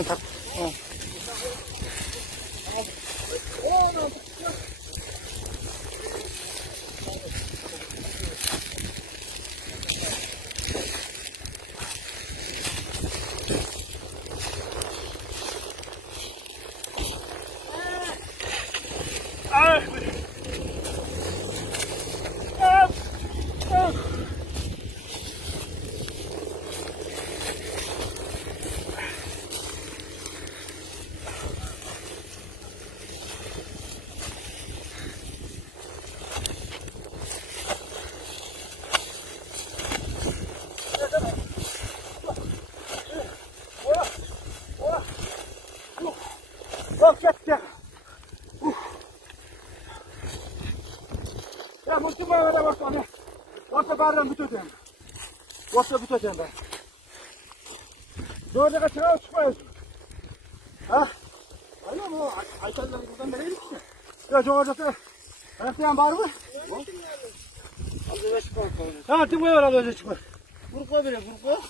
Sen tak. Tamam. Bak çekti. Ya bu tümaya da bak ona. Orta bardan büteceğim. Orta büteceğim ben. Dörde kaçına çıkmayız. Ha? Öyle mi o? Ayşe'den buradan nereye gitti? Ya Coğrafya'da. Ayaklayan var mı? Az önce çıkmak. Ha tümaya var az önce çıkmak. Burka bile burka.